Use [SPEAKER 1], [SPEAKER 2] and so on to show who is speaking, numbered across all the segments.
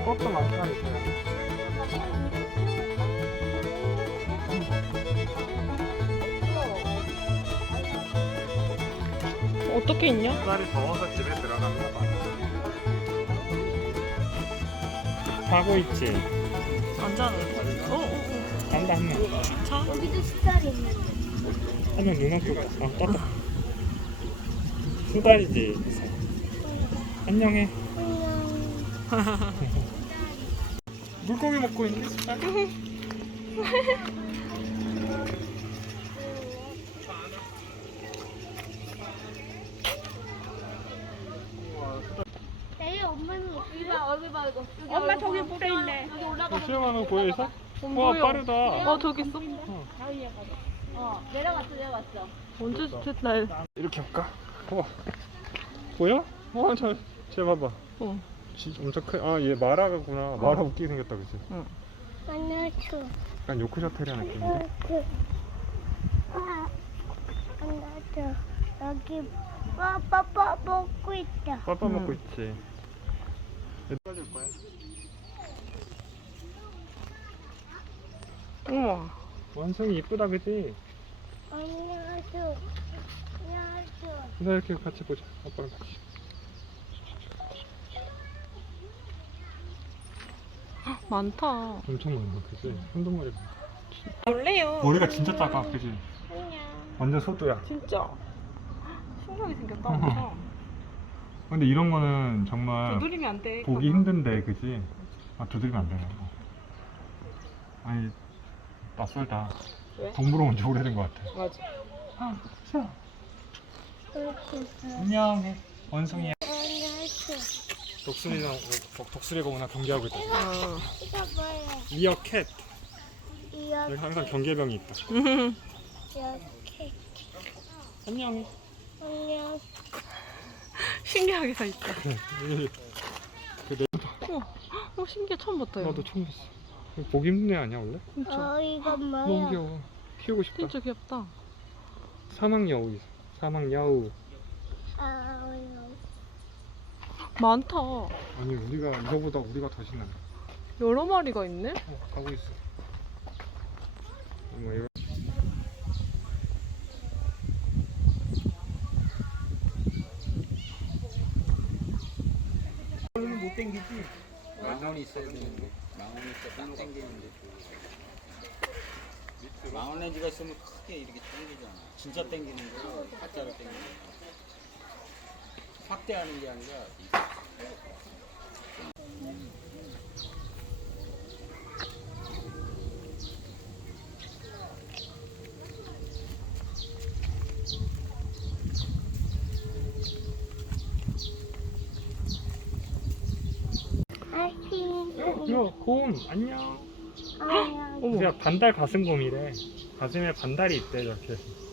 [SPEAKER 1] 꽃도 많다니까.
[SPEAKER 2] 어떻게 있냐?
[SPEAKER 1] 날이 더워서 집에 들어갔나 봐. 자고 있지?
[SPEAKER 2] 안 자는데?
[SPEAKER 1] 간다 한 명.
[SPEAKER 2] 자.
[SPEAKER 3] 여기도 수달이 있는데.
[SPEAKER 1] 하면 눈 감고 떴다. 수달이지. 안녕해.
[SPEAKER 3] 안녕.
[SPEAKER 1] 물고기 먹고 있네 수달.
[SPEAKER 3] 내일 엄마는 여기 봐, 얼굴 봐, 이거. 여기
[SPEAKER 2] 엄마
[SPEAKER 3] 얼굴
[SPEAKER 2] 저기
[SPEAKER 3] 봐.
[SPEAKER 2] 물에 있네.
[SPEAKER 3] 여기 올라가.
[SPEAKER 1] 수영하는 거 보여 있어? 와
[SPEAKER 2] 보여.
[SPEAKER 1] 빠르다.
[SPEAKER 2] 저기 있어.
[SPEAKER 3] 내려갔어.
[SPEAKER 2] 언제 됐나?
[SPEAKER 1] 이렇게 할까? 봐봐. 보여? 쟤 봐봐.
[SPEAKER 2] 어.
[SPEAKER 1] 진짜 엄청 큰. 아 얘 마라구나. 마라 웃기게 생겼다 그치?
[SPEAKER 3] 안녕.
[SPEAKER 1] 약간 요크셔테리아 느낌인데?
[SPEAKER 3] 안녕. 여기 빠빠빠 먹고 있다.
[SPEAKER 1] 빠빠 먹고 있지. 얘 빠질 거야.
[SPEAKER 2] 우와.
[SPEAKER 1] 완성이 이쁘다 그치?
[SPEAKER 3] 안녕하세요. 안녕하세요.
[SPEAKER 1] 나 이렇게 같이 보자. 아빠랑 같이.
[SPEAKER 2] 많다.
[SPEAKER 1] 엄청 많아 그치? 한두 마리.
[SPEAKER 2] 원래요.
[SPEAKER 1] 머리가 진짜 작아 그치?
[SPEAKER 3] 안녕.
[SPEAKER 1] 완전 소두야.
[SPEAKER 2] 진짜. 신기하게 생겼다. 엄청.
[SPEAKER 1] 근데 이런 거는 정말
[SPEAKER 2] 두드리면 안 돼.
[SPEAKER 1] 보기 힘든데 그치? 아 두드리면 안 되네. 아니 낯설다.
[SPEAKER 2] 왜?
[SPEAKER 1] 동물원 온 지 오래된 것 같아.
[SPEAKER 2] 맞아.
[SPEAKER 1] 아 진짜.
[SPEAKER 3] 그렇게
[SPEAKER 1] 안녕해. 원숭이야.
[SPEAKER 3] 안녕하세요.
[SPEAKER 1] 독수리가 오나 경계하고 있다.
[SPEAKER 3] 이거 뭐예요?
[SPEAKER 1] 이어캣.
[SPEAKER 3] 이렇게.
[SPEAKER 1] 여기 항상 경계병이 있다.
[SPEAKER 3] 이렇게.
[SPEAKER 1] 안녕.
[SPEAKER 3] 안녕.
[SPEAKER 2] 신기하게 서 있다.
[SPEAKER 1] 그
[SPEAKER 2] 신기해. 처음 봤다.
[SPEAKER 1] 나도 처음 봤어. 보기 힘든 애 아니야 원래?
[SPEAKER 2] 진짜.
[SPEAKER 3] 이거
[SPEAKER 1] 너무
[SPEAKER 3] 뭐야?
[SPEAKER 1] 귀여워. 키우고 싶다.
[SPEAKER 2] 진짜 귀엽다.
[SPEAKER 1] 사막여우 있어. 사막여우.
[SPEAKER 2] 많다.
[SPEAKER 1] 아니 이거보다 우리가 더 신난다.
[SPEAKER 2] 여러 마리가 있네.
[SPEAKER 1] 가고 있어. 어머 이거. 못 땡기지?
[SPEAKER 4] 망원이 있어야 되는데 망원이 있어 딱 땡기는데 망원렌즈가 있으면 크게 이렇게 땡기잖아. 진짜 땡기는 거 가짜로 땡기는 거 확대하는 게 아니라
[SPEAKER 1] 곰 안녕.
[SPEAKER 3] 안녕.
[SPEAKER 2] 어머.
[SPEAKER 1] 그냥 반달 가슴곰이래. 가슴에 반달이 있대 저렇게.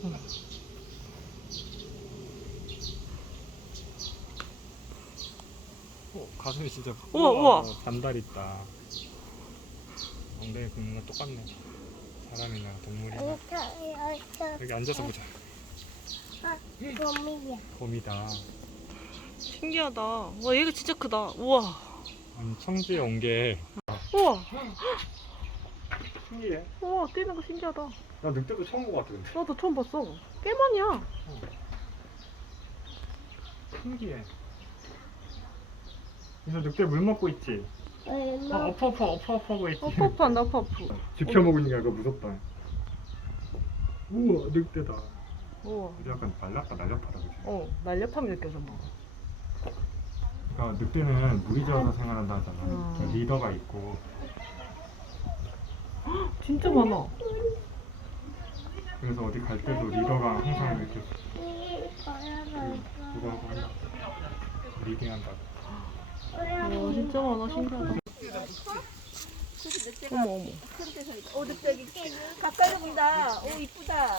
[SPEAKER 1] 가슴이 진짜.
[SPEAKER 2] 우와.
[SPEAKER 1] 반달 있다. 엉덩이 굽는 거 똑같네. 사람이나 동물이나. 여기 앉아서 보자.
[SPEAKER 3] 곰이야.
[SPEAKER 1] 곰이다.
[SPEAKER 2] 신기하다. 와, 얘가 진짜 크다. 우와.
[SPEAKER 1] 아니, 청주에 온 게
[SPEAKER 2] 우와.
[SPEAKER 1] 신기해.
[SPEAKER 2] 우와, 뛰는 거 신기하다.
[SPEAKER 1] 나 늑대도 처음 본 것 같아 근데.
[SPEAKER 2] 나도 처음 봤어. 꽤 많이야.
[SPEAKER 1] 신기해. 그래서 늑대 물 먹고 있지. 엎어 하고 있지.
[SPEAKER 2] 어퍼프한다, 어퍼프.
[SPEAKER 1] 지켜 먹으니까 그거 무섭다. 우와 늑대다.
[SPEAKER 2] 우와.
[SPEAKER 1] 근데 약간 날렵하다 그치?
[SPEAKER 2] 날렵함이 느껴져, 뭐.
[SPEAKER 1] 그러니까 늑대는 무리지어서 생활한다 하잖아.
[SPEAKER 2] 음.
[SPEAKER 1] 리더가 있고.
[SPEAKER 2] 진짜 많아.
[SPEAKER 1] 그래서 어디 갈 때도 리더가 항상 이렇게 그거 하고 한다. 리딩한다.
[SPEAKER 2] 와, 진짜 많아. 신기하다. 어머.
[SPEAKER 5] 오, 늑대기 가까이서 본다. 오, 이쁘다.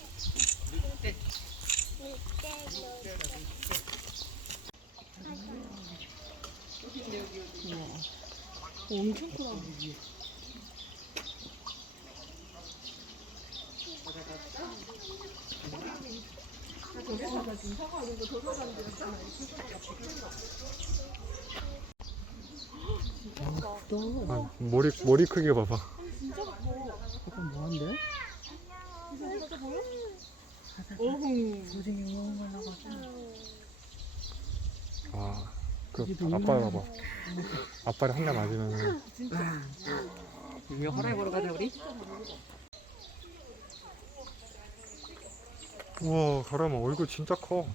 [SPEAKER 2] 엄청 크다.
[SPEAKER 1] 아, 머리 크기 봐봐.
[SPEAKER 5] 이건 뭐한데? 고생이 너무 많아가지고.
[SPEAKER 1] 아, 그 아빠 봐봐. 아빠를 한 대 맞으면은.
[SPEAKER 5] 이거 허락해 보러 가자 우리.
[SPEAKER 1] 우와, 가람아 얼굴 진짜 커.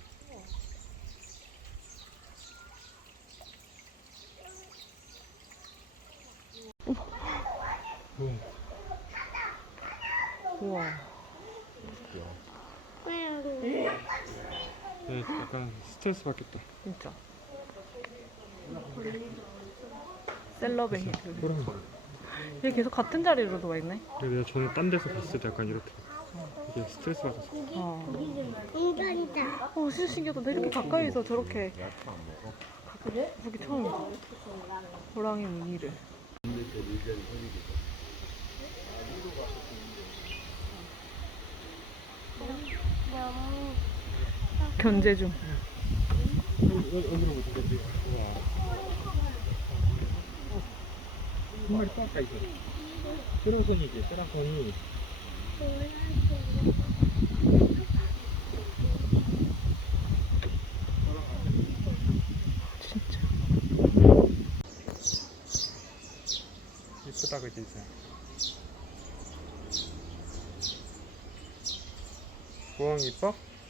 [SPEAKER 2] 우와.
[SPEAKER 1] 얘 약간 스트레스 받겠다.
[SPEAKER 2] 진짜. 셀러베이.
[SPEAKER 1] 호랑이.
[SPEAKER 2] 얘 계속 같은 자리로 누워 있네.
[SPEAKER 1] 그래, 내가 전에 딴 데서 봤을 때 약간 이렇게. 이게 스트레스 받았어.
[SPEAKER 3] 인간이다.
[SPEAKER 2] 진짜 신기하다. 나 이렇게 가까이서 저렇게 보기 처음이야. 호랑이 무늬를.
[SPEAKER 3] 너무
[SPEAKER 2] 견제 중.
[SPEAKER 1] 여기로 보자. 우와. 한 마리 또 아까 있어. 세랑선이지, 세랑선이.
[SPEAKER 2] 진짜.
[SPEAKER 1] 이쁘다, 그지, 이제. 고항 이뻐?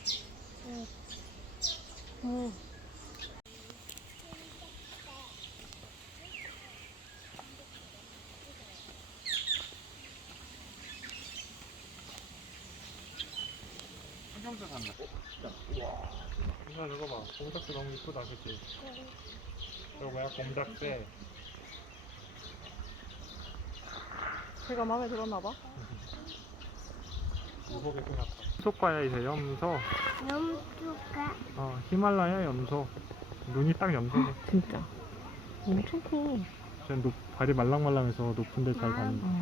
[SPEAKER 1] 삼겹살 산다. 우와. 이거 봐. 곰닭새 너무 이쁘다, 그치? 이거 뭐야, 곰닭새.
[SPEAKER 2] 제가 마음에 들었나 봐.
[SPEAKER 1] 무섭게 끝났다. 염소과야, 이제 염소.
[SPEAKER 3] 염소가
[SPEAKER 1] 히말라야 염소. 눈이 딱 염소네.
[SPEAKER 2] 진짜. 엄청 커.
[SPEAKER 1] 쟤는 발이 말랑말랑해서 높은 데 잘 가는 거.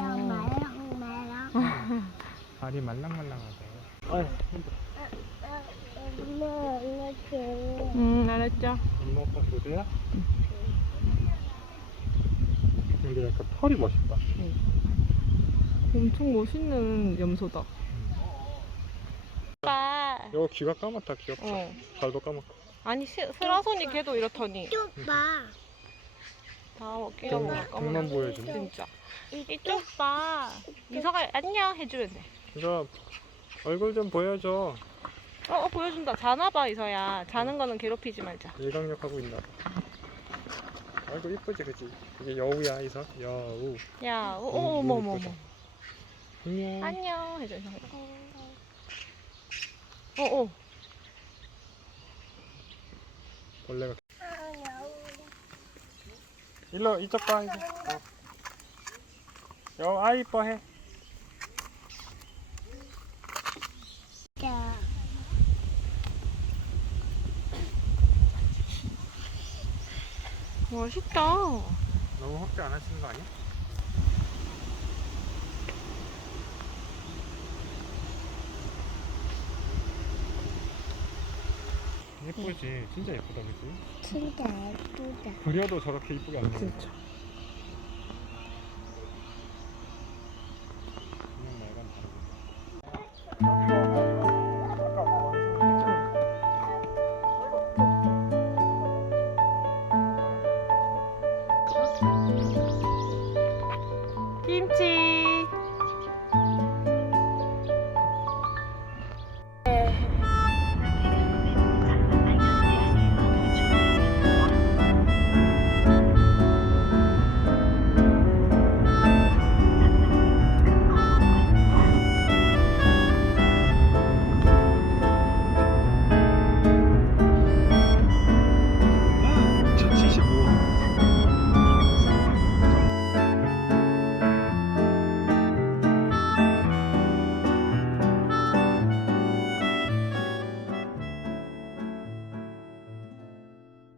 [SPEAKER 3] 말랑
[SPEAKER 1] 발이 말랑말랑하대.
[SPEAKER 3] 엄마 이렇게
[SPEAKER 2] 알았죠.
[SPEAKER 1] 엄마 아빠 교대야? 근데 약간 털이 멋있다.
[SPEAKER 2] 엄청 멋있는 염소다. 오빠.
[SPEAKER 1] 이거 귀가 까맣다, 귀엽다. 발도 까맣고.
[SPEAKER 2] 아니 스라소니 걔도 이렇더니.
[SPEAKER 3] 봐.
[SPEAKER 2] 다 귀엽네.
[SPEAKER 1] 등만 보여주네.
[SPEAKER 2] 진짜. 이쪽 봐. 이서가 안녕 해주면 돼.
[SPEAKER 1] 이거 얼굴 좀 보여줘.
[SPEAKER 2] 보여준다. 자나봐 이서야. 자는 거는 괴롭히지 말자.
[SPEAKER 1] 일광욕 하고 있나 봐. 아이고 이쁘지, 그치? 이게 여우야, 이서. 여우.
[SPEAKER 2] 야, 어머.
[SPEAKER 1] 안녕.
[SPEAKER 2] 안녕 해줘.
[SPEAKER 1] 벌레가. 일로 이쪽 봐, 이제. 여우 아 이뻐해.
[SPEAKER 3] 자,
[SPEAKER 2] 멋있다.
[SPEAKER 1] 너무 확대 안 하시는 거 아니야? 예쁘지? 진짜 예쁘다, 그치?
[SPEAKER 3] 진짜 예쁘다.
[SPEAKER 1] 그려도 저렇게 이쁘게 안 나와.
[SPEAKER 2] 진짜.
[SPEAKER 1] 그냥 말과는 다르고.
[SPEAKER 2] 김치.